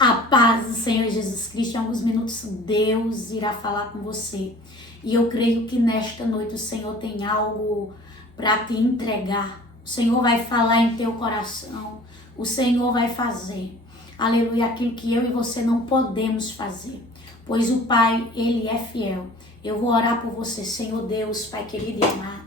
A paz do Senhor Jesus Cristo, em alguns minutos Deus irá falar com você. E eu creio que nesta noite o Senhor tem algo para te entregar. O Senhor vai falar em teu coração. O Senhor vai fazer, aleluia, aquilo que eu e você não podemos fazer. Pois o Pai, Ele é fiel. Eu vou orar por você, Senhor Deus, Pai querido e amado.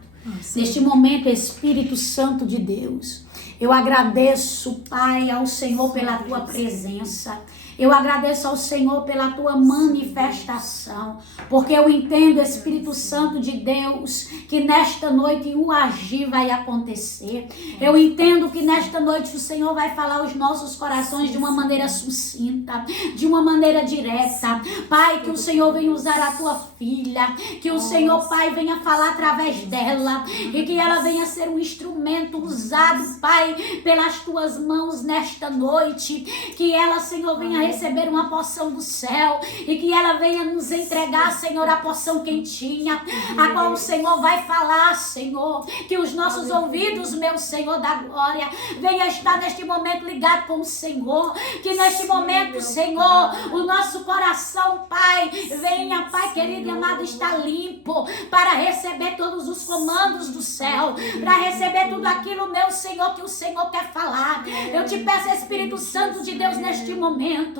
Neste momento, Espírito Santo de Deus, eu agradeço, Pai, ao Senhor pela tua presença. Eu agradeço ao Senhor pela tua manifestação, porque eu entendo, Espírito Santo de Deus, que nesta noite o agir vai acontecer. Eu entendo que nesta noite o Senhor vai falar aos nossos corações de uma maneira sucinta, de uma maneira direta. Pai, que o Senhor venha usar a tua filha, que o Senhor, Pai, venha falar através dela e que ela venha ser um instrumento usado, Pai, pelas tuas mãos nesta noite. Que ela, Senhor, venha receber uma porção do céu e que ela venha nos entregar, Senhor, a porção quentinha, a qual o Senhor vai falar, Senhor, que os nossos ouvidos, meu Senhor da glória, venha estar neste momento ligado com o Senhor, que neste momento, Senhor, o nosso coração, Pai, venha, Pai querido e amado, estar limpo para receber todos os comandos do céu, para receber tudo aquilo, meu Senhor, que o Senhor quer falar. Eu te peço, Espírito Santo de Deus, neste momento,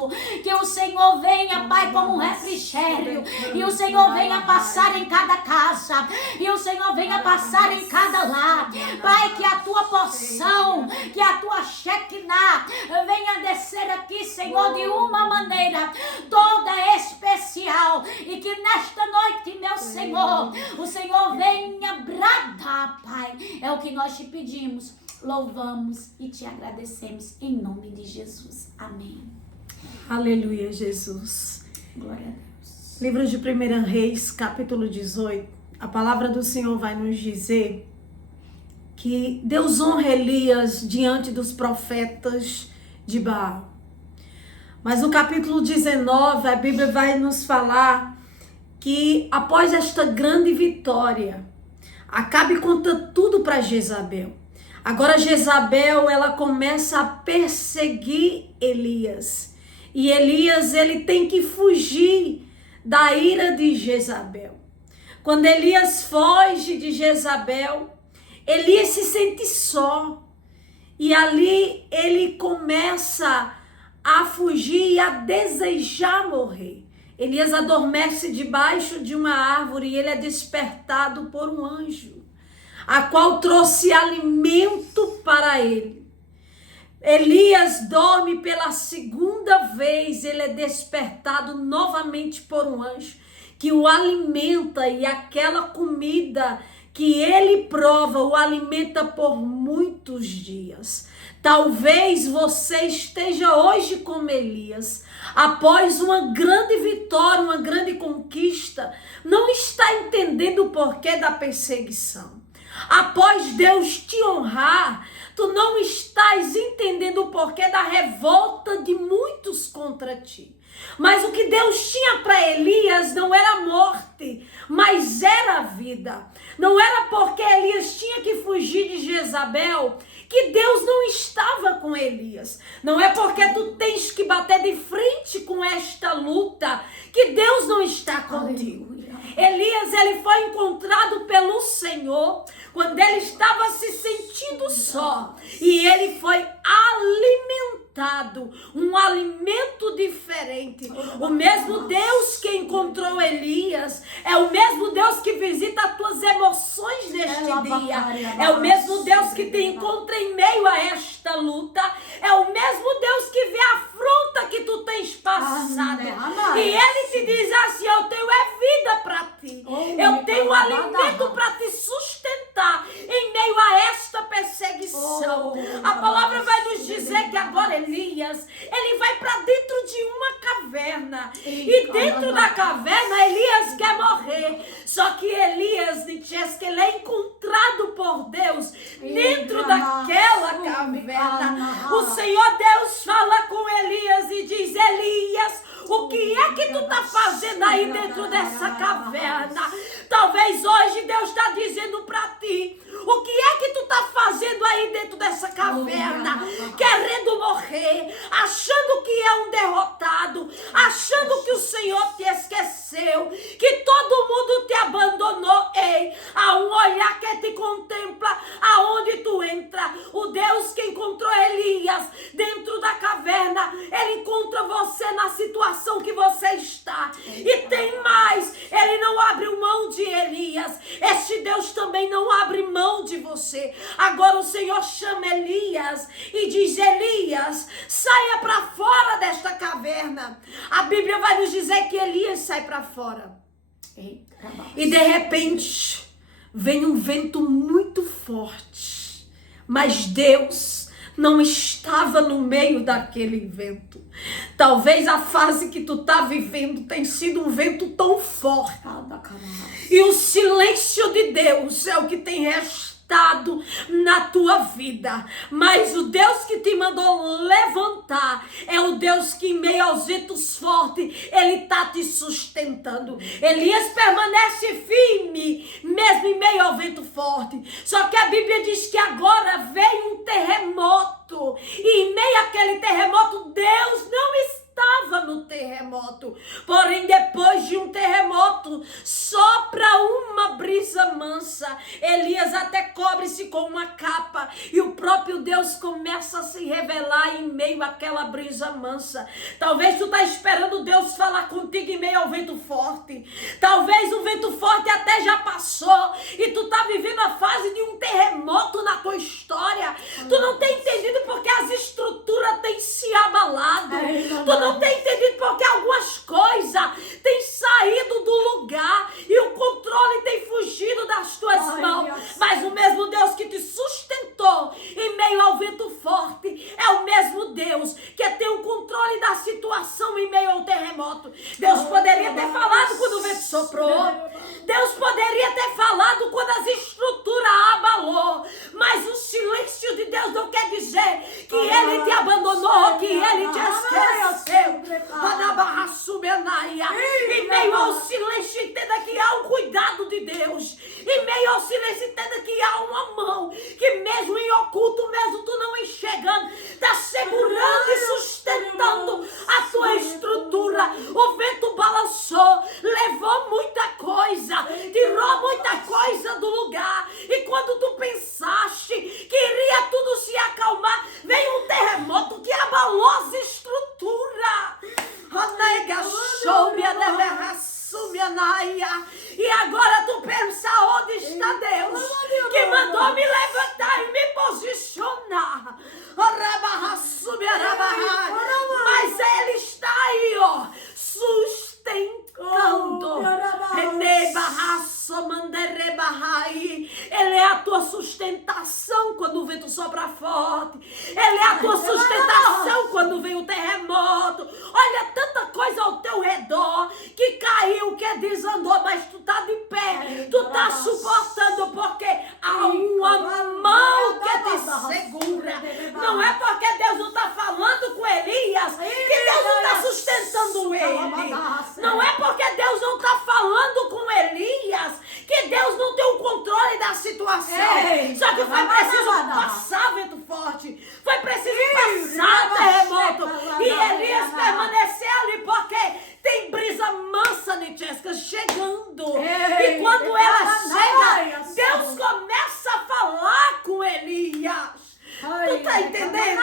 que o Senhor venha, Pai, como um refrigério, e o Senhor venha passar em cada casa, e o Senhor venha passar em cada lar, Pai, que a tua porção, que a tua Shekinah venha descer aqui, Senhor, de uma maneira toda especial, e que nesta noite, meu Senhor, o Senhor venha bradar, Pai, é o que nós te pedimos, louvamos e te agradecemos em nome de Jesus, amém. Aleluia, Jesus. Glória a Deus. Livro de 1 Reis, capítulo 18. A palavra do Senhor vai nos dizer que Deus honra Elias diante dos profetas de Baal. Mas no capítulo 19, a Bíblia vai nos falar que após esta grande vitória, Acabe conta tudo para Jezabel. Agora Jezabel, ela começa a perseguir Elias. E Elias, ele tem que fugir da ira de Jezabel. Quando Elias foge de Jezabel, Elias se sente só. E ali ele começa a fugir e a desejar morrer. Elias adormece debaixo de uma árvore e ele é despertado por um anjo, a qual trouxe alimento para ele. Elias dorme pela segunda vez, ele é despertado novamente por um anjo que o alimenta, e aquela comida que ele prova o alimenta por muitos dias. Talvez você esteja hoje como Elias, após uma grande vitória, uma grande conquista, não está entendendo o porquê da perseguição. Após Deus te honrar, tu não estás entendendo o porquê da revolta de muitos contra ti. Mas o que Deus tinha para Elias não era morte, mas era vida. Não era porque Elias tinha que fugir de Jezabel que Deus não estava com Elias. Não é porque tu tens que bater de frente com esta luta que Deus não está contigo. Elias, ele foi encontrado pelo Senhor quando ele estava se sentindo só, e ele foi alimentado, um alimento diferente. O mesmo Deus que encontrou Elias é o mesmo Deus que visita as tuas emoções neste dia, é o mesmo Deus que te encontra em meio a esta luta, é o mesmo Deus que vê a afronta que tu tens passado, e ele te diz assim: eu tenho vida para ti, eu tenho alimento para te sustentar em meio a esta perseguição. A palavra vai nos dizer que agora Elias, ele vai para dentro de uma caverna, e dentro da caverna Elias quer morrer. Só que Elias, diz que ele é encontrado por Deus dentro daquela caverna. O Senhor Deus fala com Elias e diz: Elias, O que é que tu está fazendo aí dentro dessa caverna? Talvez hoje Deus está dizendo para ti, o que é que tu está fazendo aí dentro dessa caverna? Querendo morrer, achando que é um derrotado, achando que o Senhor te esqueceu, que todo mundo te abandonou. Ei, há um olhar que te contempla aonde tu entra. O Deus que encontrou Elias dentro da caverna, ele encontra você na situação que você está. E tem mais, ele não abre mão de Elias. Este Deus também não abre mão de você. Agora o Senhor chama Elias e diz: Elias, saia para fora desta caverna. A Bíblia vai nos dizer que Elias sai para fora. E de repente vem um vento muito forte, mas Deus não estava no meio daquele vento. Talvez a fase que tu tá vivendo tenha sido um vento tão forte, e o silêncio de Deus é o que tem restado na tua vida. Mas o Deus que te mandou levantar é o Deus que em meio aos ventos fortes ele tá te sustentando. Elias permanece firme mesmo em meio ao vento forte. Só que a Bíblia diz que agora veio um terremoto, e em meio àquele terremoto Deus não estava no terremoto. Porém, depois de um terremoto, sopra uma brisa mansa. Elias até cobre-se com uma capa, e o próprio Deus começa a se revelar em meio àquela brisa mansa. Talvez tu tá esperando Deus falar contigo em meio ao vento forte. Talvez o vento forte até já passou e tu tá vivendo a fase de um terremoto na tua história. Tu não tem entendido porque as estruturas têm se abalado. Tu não tem entendido porque algumas coisas têm saído do lugar e o controle tem fugido das tuas mãos. Mas o mesmo Deus que te sustentou em meio ao vento forte é o mesmo Deus que tem o controle da situação em meio ao terremoto. Deus poderia ter falado quando o vento soprou. Deus poderia ter falado quando as estruturas abalou. Mas o silêncio de Deus não quer dizer que ele te abandonou, que ele te esqueceu. Em meio ao silêncio, entenda que há um cuidado de Deus. Em meio ao silêncio, entenda que há uma mão que mesmo em oculto, mesmo tu não enxergando, está segurando e sustentando a tua estrutura. O vento balançou, levou muita coisa, tirou muita coisa do lugar. E quando tu pensaste que iria tudo se acalmar, veio um terremoto que abalou as estruturas. E agora tu pensa, onde está Deus que mandou me levantar e me posicionar? Mas ele está aí, ó, sustentando. Ele é a tua sustentação quando o vento sopra forte. Ele é a tua sustentação quando vem o terremoto. Olha tanta coisa ao teu redor que caiu, que desandou, mas tu tá de pé, tu tá suportando porque há uma mão que te segura. Não é porque Deus não tá falando com Elias que Deus não tá sustentando ele. Não é porque Deus não tá falando com Elias que Deus não tem o controle da situação. Só que foi preciso passar vento forte, foi preciso passar terremoto, e Elias permaneceu ali porque tem brisa mansa, Nitesca, chegando. E quando ela chega, Deus começa a falar com Elias. Tu tá entendendo?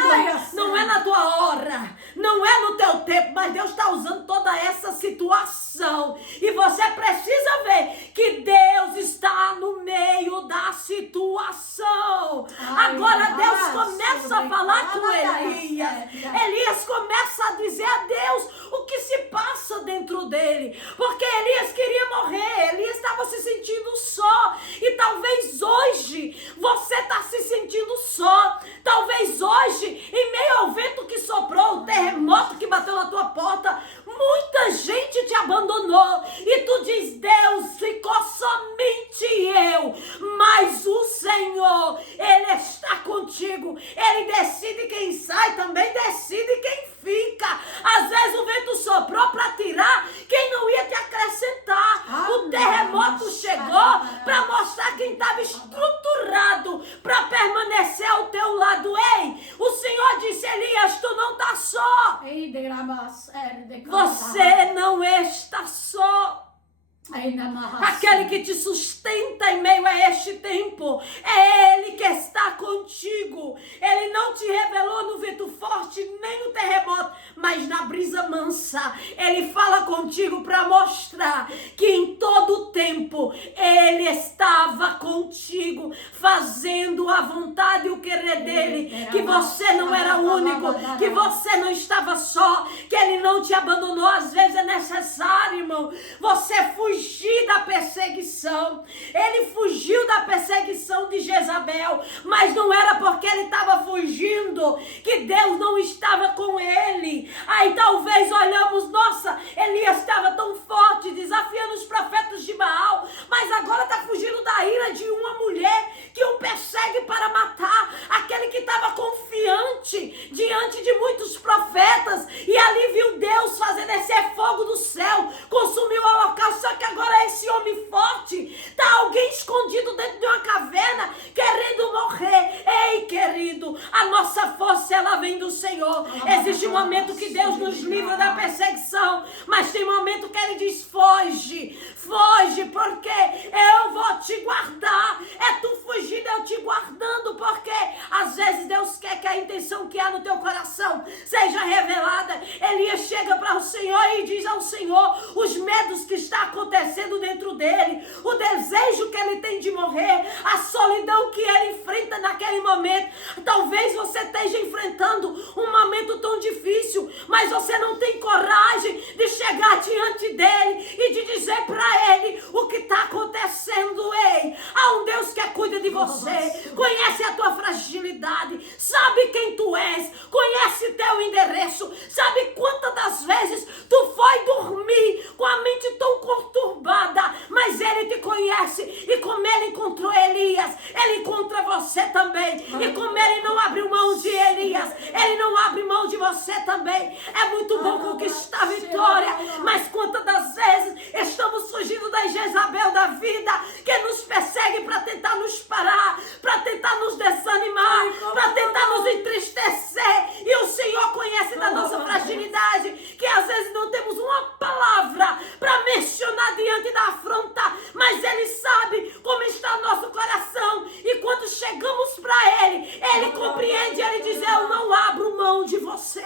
Não é na tua hora, não é no teu tempo, mas Deus está usando toda essa situação. E você precisa ver que Deus está no meio da situação. Agora Deus começa a falar com Elias. Elias começa a dizer a Deus o que se passa dentro dele. Porque Elias queria morrer, Elias estava se sentindo só. E talvez hoje você está se sentindo só. Talvez hoje, em meio ao vento que soprou, o terremoto que bateu na tua porta, muita gente te abandonou. E tu diz, Deus, ficou somente eu. Mas o Senhor, Ele está contigo. Ele decide quem sai, também decide quem fica. Às vezes o vento soprou para Você não está só. Aquele que te sustenta em meio a este tempo é Ele que está contigo. Ele não te revelou no vento forte nem no terremoto, mas na brisa mansa. Ele fala contigo para mostrar que em todo o tempo Ele estava contigo, fazendo a vontade e o querer dele, que você não era único, que você não estava só, que Ele não te abandonou. Às vezes é necessário, irmão, você fugir da perseguição. Ele fugiu da perseguição de Jezabel, mas não era porque ele estava fugindo que Deus não estava com ele. Aí talvez olhamos, nossa, Elias estava tão forte, desafiando os profetas de Baal, mas agora está fugindo da ira de uma mulher que o persegue para matar. Aquele que estava confiante diante de muitos profetas, e ali viu Deus fazer descer fogo do céu, consumiu o holocausto. Só que agora esse homem forte, está alguém escondido dentro de uma caverna, querendo morrer. Ei, querido, a nossa força, ela vem do Senhor. Existe um momento que Deus nos livra da perseguição, mas tem um momento que Ele diz, foge, foge, porque eu vou te guardar. É tu fugindo, eu te guardando, porque às vezes Deus quer que a intenção que há no teu coração seja revelada. Elias chega para o Senhor e diz ao Senhor os medos que está acontecendo dentro dele, o desejo que ele tem de morrer, a solidão que ele enfrenta naquele momento. Talvez você esteja enfrentando um momento tão difícil, mas você não tem coragem de chegar diante dele e de dizer para ele o que está acontecendo. Ei, há um Deus que cuida de você, conhece a tua fragilidade, sabe quem tu és, conhece teu endereço, sabe quantas das vezes tu foi dormir com a mente tão conturbada, mas Ele te conhece, e como Ele encontrou Elias, Ele encontra você também. E como Ele não abriu mão de Elias, Ele não abre mão de você também. É muito bom conquistar a vitória, mas quantas das vezes estamos fugindo da Jezabel da vida, que nos persegue para tentar nos parar, para tentar nos desanimar, para tentar nos entristecer. E o Senhor conhece da nossa fragilidade, que às vezes não temos uma palavra para mencionar diante da afronta, mas Ele sabe como está o nosso coração, e quando chegamos para Ele, Ele compreende, Ele diz, eu não abro mão de você.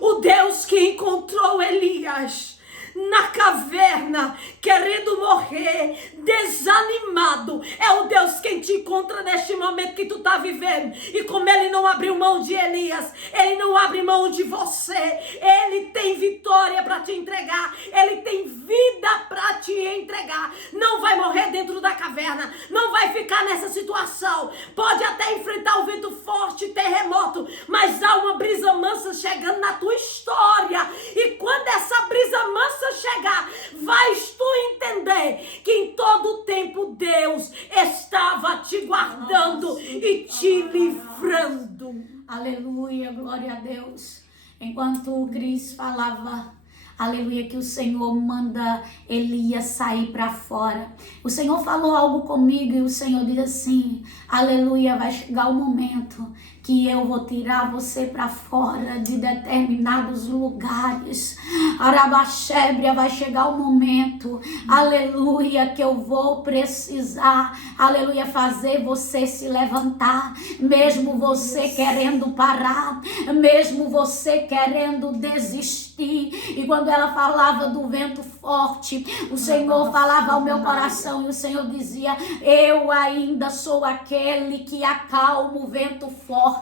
O Deus que encontrou Elias na caverna, querendo morrer, desanimado, é o Deus quem te encontra neste momento que tu está vivendo. E como Ele não abriu mão de Elias, Ele não abre mão de você. Ele tem vitória para te entregar, Ele tem vida para te entregar. Não vai morrer dentro da caverna, não vai ficar nessa situação. Pode até enfrentar o vento forte, terremoto, mas há uma brisa mansa chegando na tua história. E quando essa brisa mansa chegar, vais tu entender que em todo o tempo Deus estava te guardando e te livrando. Aleluia, glória a Deus. Enquanto o Cris falava, aleluia, que o Senhor manda Elias sair para fora, o Senhor falou algo comigo e o Senhor diz assim, aleluia, vai chegar o momento que eu vou tirar você para fora de determinados lugares. Arabaxébria, vai chegar o momento, aleluia, que eu vou precisar, aleluia, fazer você se levantar, mesmo você querendo parar, mesmo você querendo desistir. E quando ela falava do vento forte, o Senhor falava ao meu coração, e o Senhor dizia, eu ainda sou aquele que acalma o vento forte,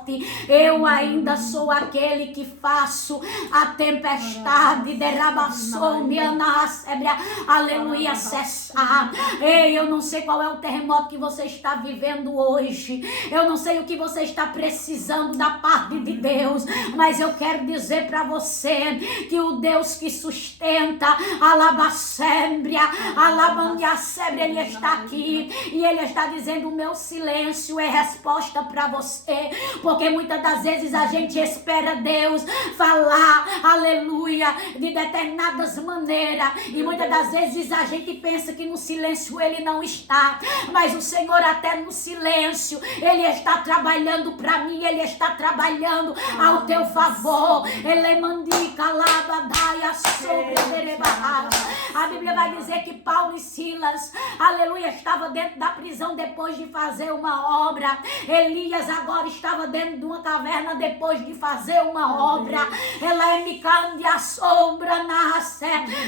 eu ainda sou aquele que faço a tempestade, aleluia, cessar. Ei, eu não sei qual é o terremoto que você está vivendo hoje, eu não sei o que você está precisando da parte de Deus, mas eu quero dizer para você que o Deus que que sustenta, alabacébria, alabandiacébria, Ele está aqui e Ele está dizendo: o meu silêncio é resposta para você, porque muitas das vezes a gente espera Deus falar, aleluia, de determinadas maneiras, e muitas das vezes a gente pensa que no silêncio Ele não está, mas o Senhor até no silêncio Ele está trabalhando para mim, Ele está trabalhando ao teu favor. Ele mandica, labadaia, a Bíblia vai dizer que Paulo e Silas, aleluia, estava dentro da prisão depois de fazer uma obra. Elias agora estava dentro de uma caverna depois de fazer uma obra. Ela é micande a sombra nasce.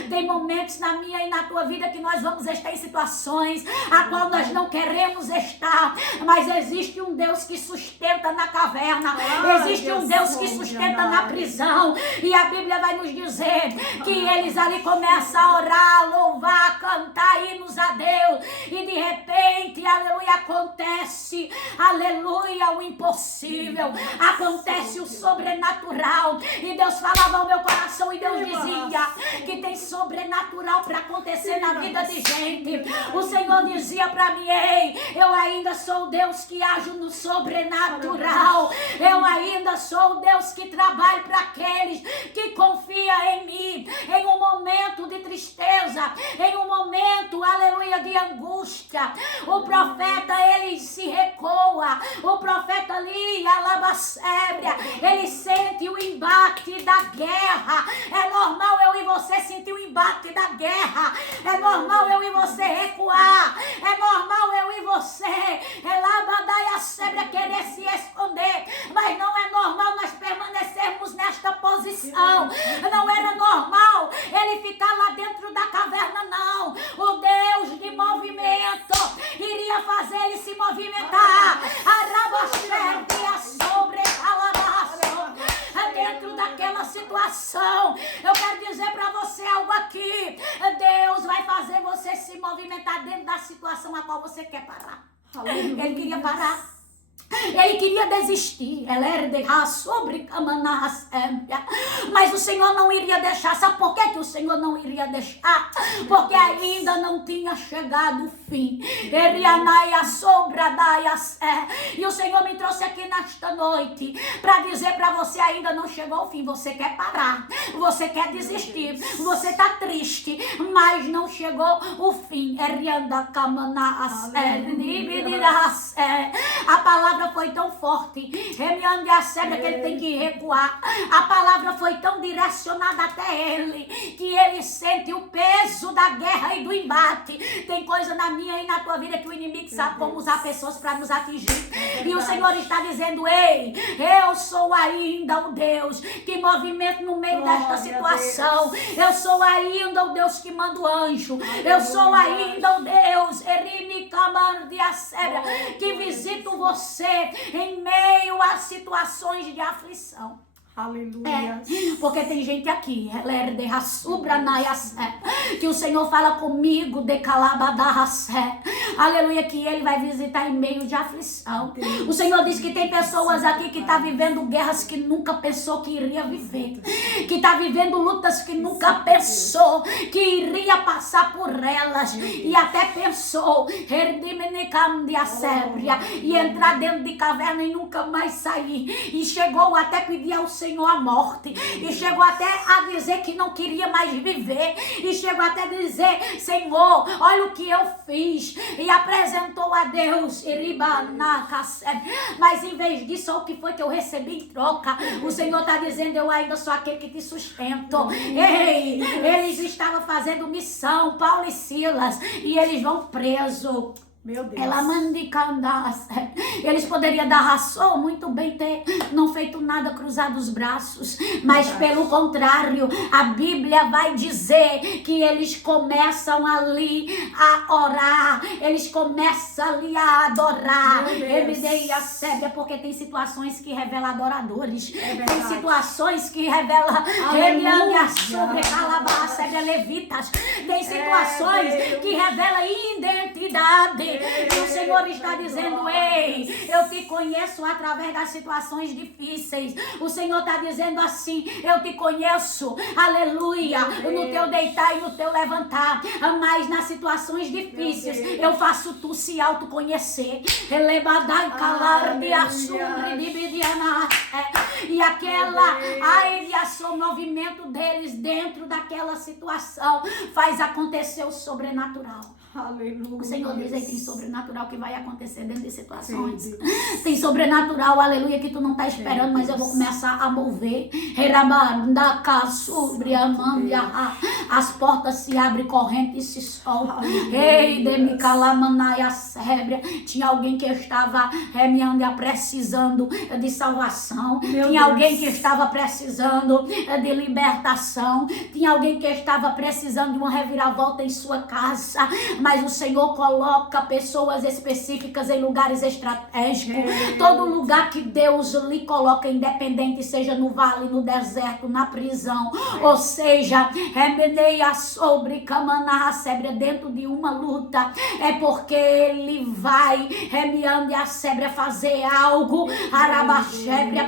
Tem momentos na minha e na tua vida que nós vamos estar em situações a qual nós não queremos estar, mas existe um Deus que sustenta na caverna, existe um Deus que sustenta na prisão, e a Bíblia vai nos dizer que eles ali começam a orar, louvar, cantar hinos a Deus, e de repente, aleluia, acontece, aleluia, o impossível, acontece o sobrenatural, e Deus falava ao meu coração, e Deus dizia que tem sobrenatural para acontecer na vida de gente. O Senhor dizia para mim: ei, eu ainda sou o Deus que age no sobrenatural, eu ainda sou o Deus que trabalha para aqueles que confiam em mim, em um momento de tristeza, em um momento, aleluia, de angústia. O profeta, ele se recoa, o profeta ali, alabacébria, ele sente o embate da guerra. É normal eu e você sentir o embate da guerra, é normal eu e você recuar, é normal eu e você querer se esconder, mas não é normal nós permanecermos nesta posição. Não era normal ele ficar lá dentro da caverna, não. O Deus de movimento iria fazer ele se movimentar. Dentro daquela situação, eu quero dizer para você algo aqui: Deus vai fazer você se movimentar dentro da situação a qual você quer parar. Ele queria parar, ele queria desistir, mas o Senhor não iria deixar. Sabe por que o Senhor não iria deixar? Porque ainda não tinha chegado o fim. E o Senhor me trouxe aqui nesta noite para dizer para você: ainda não chegou o fim. Você quer parar, você quer desistir, você está triste, mas não chegou o fim. A palavra foi tão forte, que ele tem que recuar. A palavra foi tão direcionada até ele, que ele sente o peso da guerra e do embate. Tem coisa na minha e na tua vida que o inimigo sabe como usar pessoas para nos atingir. E o Senhor está dizendo: ei, eu sou ainda o Deus que movimenta no meio desta situação. Eu sou ainda o Deus que manda o anjo. Eu sou ainda o Deus que visita você em meio a situações de aflição. Aleluia. Porque tem gente aqui, que o Senhor fala comigo de aleluia, que ele vai visitar em meio de aflição. O Senhor diz que tem pessoas aqui que estão vivendo guerras que nunca pensou que iria viver, que está vivendo lutas que nunca pensou que iria passar por elas, e até pensou e entrar dentro de caverna e nunca mais sair, e chegou até pedir ao Senhor a morte, e chegou até a dizer que não queria mais viver, e chegou até a dizer: Senhor, olha o que eu fiz, e apresentou a Deus. Mas em vez disso, o que foi que eu recebi em troca? O Senhor está dizendo: eu ainda sou aquele que te sustento. Ei, eles estavam fazendo missão, Paulo e Silas, e eles vão presos. Meu Deus. Eles poderiam dar ração, muito bem, ter não feito nada, cruzado os braços, mas pelo contrário, a Bíblia vai dizer que eles começam ali a orar, eles começam ali a adorar. Porque tem situações que revelam adoradores, tem situações que revelam levitas, tem situações que revelam identidade. E o Senhor está dizendo: ei, eu te conheço através das situações difíceis. 16. O Senhor está dizendo assim: eu te conheço, aleluia, no teu deitar e no teu levantar, mas nas situações difíceis eu faço tu se autoconhecer. E aquela, o movimento deles dentro daquela situação faz acontecer o sobrenatural. Aleluia. O Senhor diz aí que tem sobrenatural que vai acontecer dentro de situações. Tem sobrenatural, aleluia, que tu não tá esperando, mas eu vou começar a mover. As portas se abrem, correntes se soltam. Ei, demicalamanai sébria. Tinha alguém que estava precisando de salvação. Tinha alguém que estava precisando de libertação. Tinha alguém que estava precisando de uma reviravolta em sua casa. Mas o Senhor coloca pessoas específicas em lugares estratégicos. Todo lugar que Deus lhe coloca, independente, seja no vale, no deserto, na prisão, ou seja, sobre dentro de uma luta, é porque Ele vai fazer algo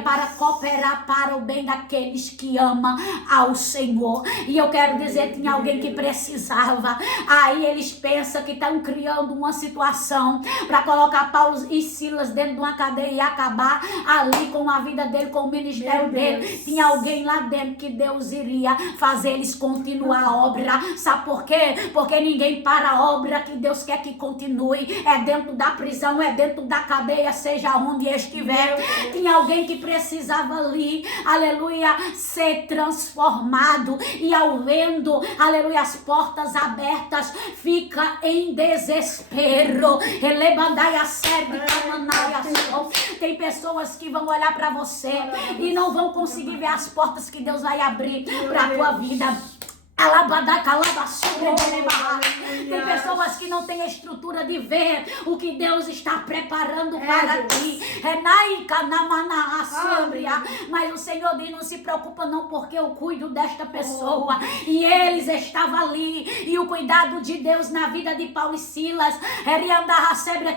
para cooperar para o bem daqueles que amam ao Senhor. E eu quero dizer, tinha alguém que precisava. Aí eles pensam que estão criando uma situação para colocar Paulo e Silas dentro de uma cadeia e acabar ali com a vida dele, com o ministério dele. Tinha alguém lá dentro que Deus iria fazer eles continuar a obra. Sabe por quê? Porque ninguém para a obra que Deus quer que continue. É dentro da prisão, é dentro da cadeia, seja onde estiver. Tinha alguém que precisava ali, aleluia, ser transformado. E ao vendo, aleluia, as portas abertas, fica em desespero. Tem pessoas que vão olhar para você e não vão conseguir ver as portas que Deus vai abrir para a tua vida. Tem pessoas que não têm a estrutura de ver o que Deus está preparando para ti. Mas o Senhor diz: não se preocupa não, porque eu cuido desta pessoa. E eles estavam ali, e o cuidado de Deus na vida de Paulo e Silas,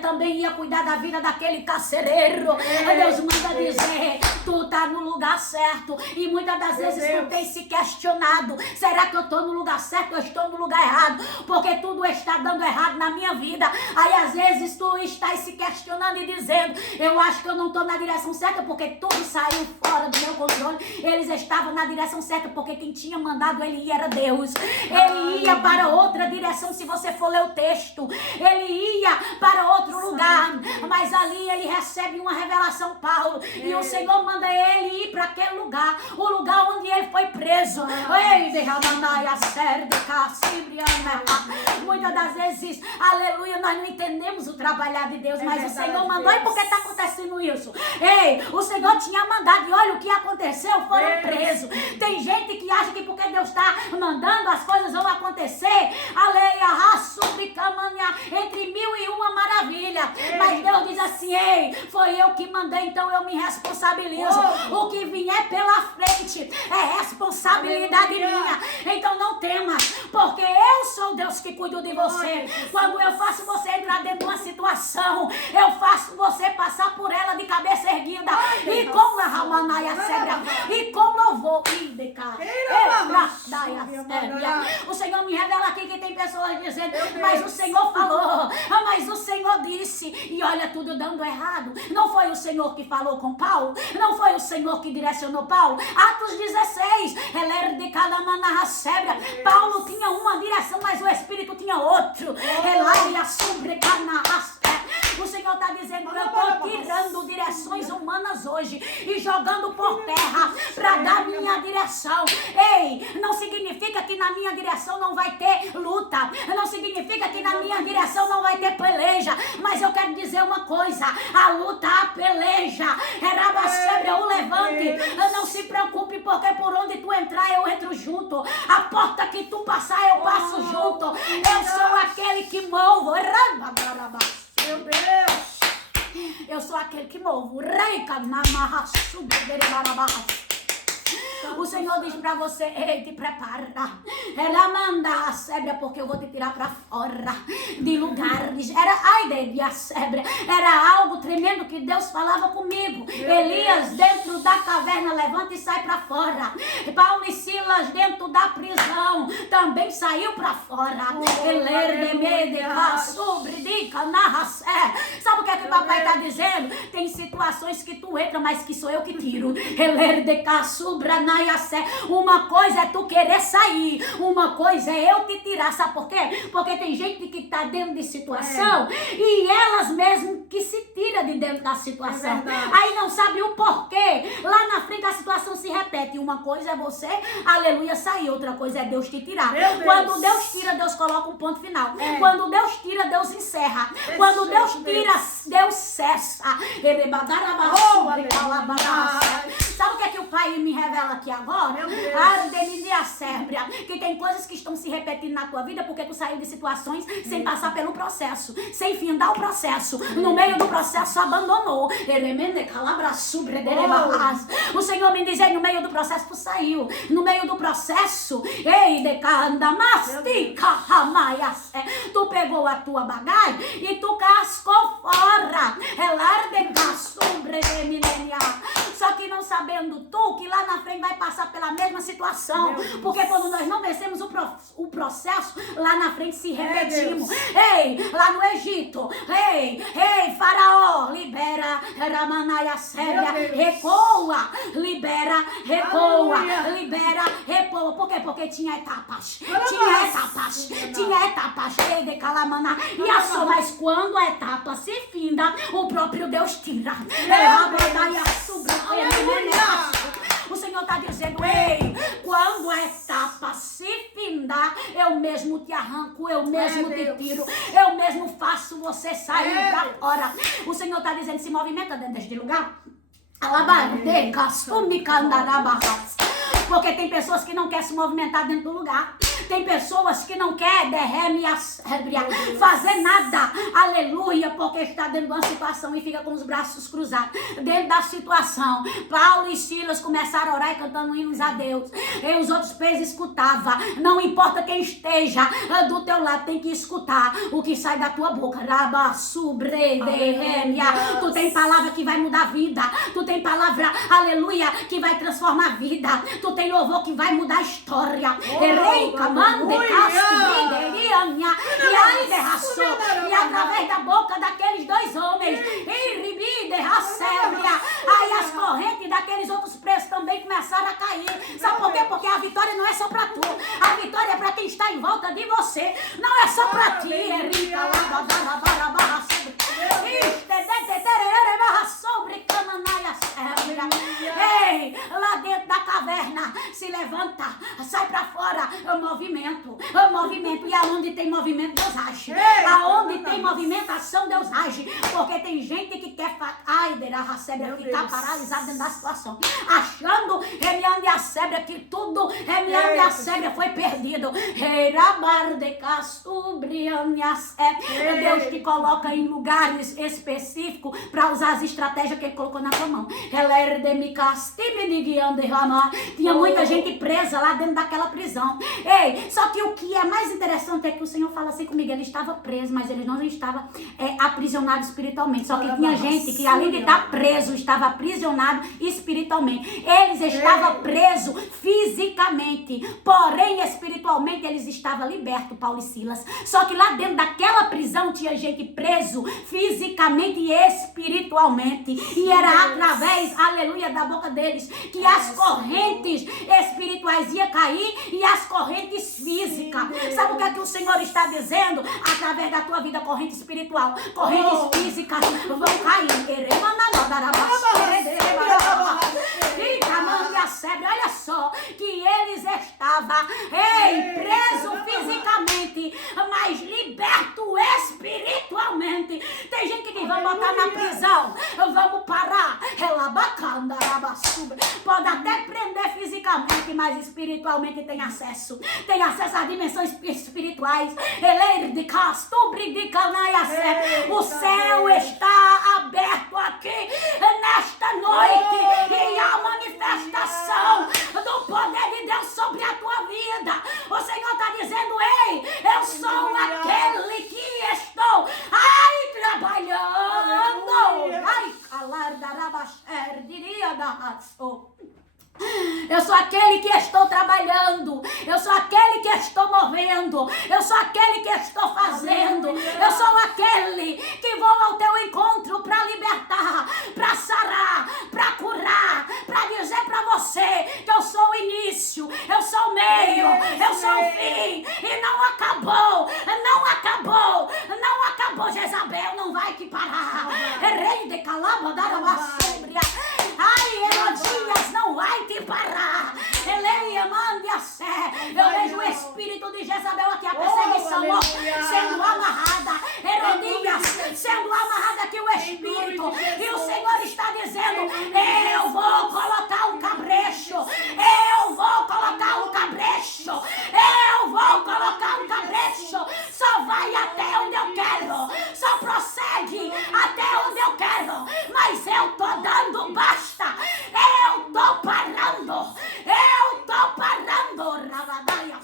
também ia cuidar da vida daquele carcereiro. Deus manda dizer: tu está no lugar certo. E muitas das vezes tu tem se questionado: será que eu estou no lugar certo ou estou no lugar errado? Porque tudo está dando errado na minha vida. Aí às vezes tu estás se questionando e dizendo: eu acho que eu não estou na direção certa, porque tudo saiu fora do meu controle. Eles estavam na direção certa, porque quem tinha mandado ele ir era Deus. Ele ia para outra direção, se você for ler o texto. Ele ia para outro lugar, mas ali ele recebe uma revelação, Paulo, e o Senhor manda ele ir para aquele lugar, o lugar onde ele foi preso. Muitas das vezes, aleluia, nós não entendemos o trabalhar de Deus, mas o Senhor mandou. E por que está acontecendo isso? Ei, o Senhor tinha mandado, e olha o que aconteceu, foram presos. Tem gente que acha que porque Deus está mandando, as coisas vão acontecer, entre 1001 maravilha. Mas Deus diz assim: ei, foi eu que mandei, então eu me responsabilizo. O que vier pela frente é responsabilidade minha. Então não temas, porque eu sou Deus que cuido de você. Quando eu faço você entrar dentro de uma situação, eu faço você passar por ela de cabeça erguida, e com a ramanaia cebra, e com louvor. O Senhor me revela aqui que tem pessoas dizendo: mas o Senhor falou, mas o Senhor disse, e olha tudo dando errado. Não foi o Senhor que falou com Paulo? Não foi o Senhor que direcionou Paulo? Atos 16, Paulo tinha uma direção, mas o Espírito tinha outro. O Senhor está dizendo: eu estou tirando direções humanas hoje e jogando por terra para dar minha direção. Ei, não significa que na minha direção não vai ter luta, não significa que na minha direção não vai ter peleja, mas eu quero dizer uma coisa: a luta, a peleja, o levante. Não se preocupe, porque por onde tu entrar eu entro junto, a porta que tu passar eu passo junto. Eu sou aquele que movo. Meu Deus! Eu sou aquele que movo. O Senhor diz pra você: ei, te prepara. Ela manda a sébria, porque eu vou te tirar pra fora de lugares. Era algo tremendo que Deus falava comigo. Elias dentro da caverna caverna, levanta e sai para fora. Paulo e Silas dentro da prisão também saiu para fora. Sabe o que é que o papai está dizendo? Tem situações que tu entra, mas que sou eu que tiro. Uma coisa é tu querer sair, uma coisa é eu te tirar. Sabe por quê? Porque tem gente que está dentro de situação e elas mesmo que se tira de dentro da situação. Aí não sabe o porquê. Lá na frente a situação se repete. Uma coisa é você, aleluia, sair. Outra coisa é Deus te tirar. Quando Deus tira, Deus coloca um ponto final. Quando Deus tira, Deus encerra. Quando Deus tira, Deus cessa. Sabe o que é que o Pai me revela aqui agora? Que tem coisas que estão se repetindo na tua vida porque tu saiu de situações sem passar pelo processo, sem findar o processo. No meio do processo abandonou. O Senhor me diz, no meio do processo tu saiu. No meio do processo, tu pegou a tua bagagem e tu cascou fora. Só que não sabendo tu que lá na frente vai passar pela mesma situação. Porque quando nós não vencemos o processo, lá na frente se repetimos. Ei, lá no Egito, ei, Faraó, libera, Ramanaya Séria, recua, libera, recua, libera, recua. Por quê? Porque tinha etapas. Tinha etapas, ei, de Calamana. E a só, mas quando a etapa se finda, o próprio Deus tira. O Senhor está dizendo, ei, quando a etapa se findar, eu mesmo te arranco, eu mesmo te tiro, eu mesmo faço você sair pra fora. O Senhor está dizendo, se movimenta dentro deste lugar. Porque tem pessoas que não querem se movimentar dentro do lugar. Tem pessoas que não querem fazer nada, aleluia, porque está dentro de uma situação e fica com os braços cruzados. Dentro da situação, Paulo e Silas começaram a orar e cantando hinos a Deus. E os outros presos escutavam. Não importa quem esteja do teu lado, tem que escutar o que sai da tua boca. Tu tem palavra que vai mudar a vida. Tu tem palavra, aleluia, que vai transformar a vida. Tu tem louvor que vai mudar a história. E através da boca daqueles dois homens, aí as correntes daqueles outros presos também começaram a cair. Sabe por quê? Porque a vitória não é só para tu, a vitória é para quem está em volta de você, não é só para ti. Ei, lá dentro da caverna, se levanta, sai pra fora, movimento. E aonde tem movimento, Deus age. Aonde tem movimentação, Deus age. Porque tem gente que quer ficar paralisado dentro da situação, achando que tudo foi perdido. Deus te coloca em lugares específicos para usar as estratégias que Ele colocou na tua mão. Tinha muita gente presa lá dentro daquela prisão. Ei, só que o que é mais interessante é que o Senhor fala assim comigo, ele estava preso, mas ele não estava aprisionado espiritualmente. Só que tinha gente que além de estar preso, estava aprisionado espiritualmente. Eles estavam presos fisicamente, porém espiritualmente eles estavam libertos, Paulo e Silas. Só que lá dentro daquela prisão tinha gente preso fisicamente e espiritualmente. E era através, aleluia, da boca deles que as correntes espirituais iam cair e as correntes físicas. Sabe o que é que o Senhor está dizendo? Através da tua vida, corrente espiritual, correntes físicas vão cair. Olha só, que eles estavam presos fisicamente, mas libertos espiritualmente. Tem gente que diz, vamos botar na prisão, vamos parar. Pode até prender fisicamente, mas espiritualmente tem acesso. Tem acesso às dimensões espirituais. O céu está aberto aqui nesta noite e a manifestação do poder de Deus sobre a tua vida. O Senhor está dizendo, ei, eu sou aquele que estou trabalhando. Eu sou aquele que estou trabalhando. Eu sou aquele que estou movendo. Eu sou aquele que estou fazendo. Eu sou aquele que vou ao teu encontro para libertar, para sarar, para curar, para dizer para você que eu sou o início, eu sou o meio, eu sou o fim. E não acabou, não acabou, não acabou. Jezabel não vai te parar. Rei de Calaba, Darabassombria. Ai, Herodias não vai te parar. Eleia, mande a sé. Eu vejo o espírito de Jezabel aqui, a perseguição sendo amarrada. Herodias sendo amarrada aqui o espírito. E o Senhor está dizendo: eu vou colocar um cabresto. Eu vou colocar um cabresto. Eu vou colocar um cabresto. Só vai até onde eu quero. Só prossegue até onde eu quero. Mas eu tô dando basta. Eu tô parando. Eu tô parando. Rabadaia.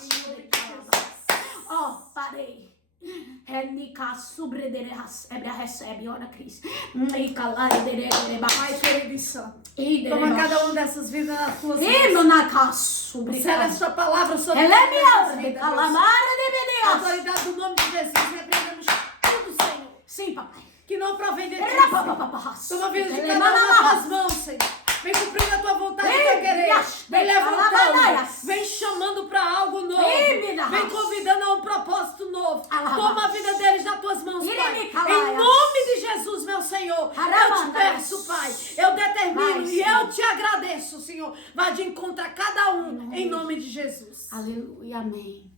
Oh, parei. Recebe, ora Cristo. Pai querido e santo, toma cada um dessas vidas nas tuas mãos. Será a sua palavra sobre essas vidas. A autoridade do nome de Jesus, repreendemos tudo, Senhor. Sim, papai. Que não provém de ti. Toma a vida de cada um nas tuas mãos, Senhor. Vem cumprindo a tua vontade e teu querer. Vem levantando. Vem chamando para algo novo. Vem convidando a um propósito novo. Toma a vida deles nas tuas mãos, Pai. Em nome de Jesus, meu Senhor. Eu te peço, Pai. Eu determino e eu te agradeço, Senhor. Vá de encontro a cada um. Em nome de Jesus. Aleluia, amém.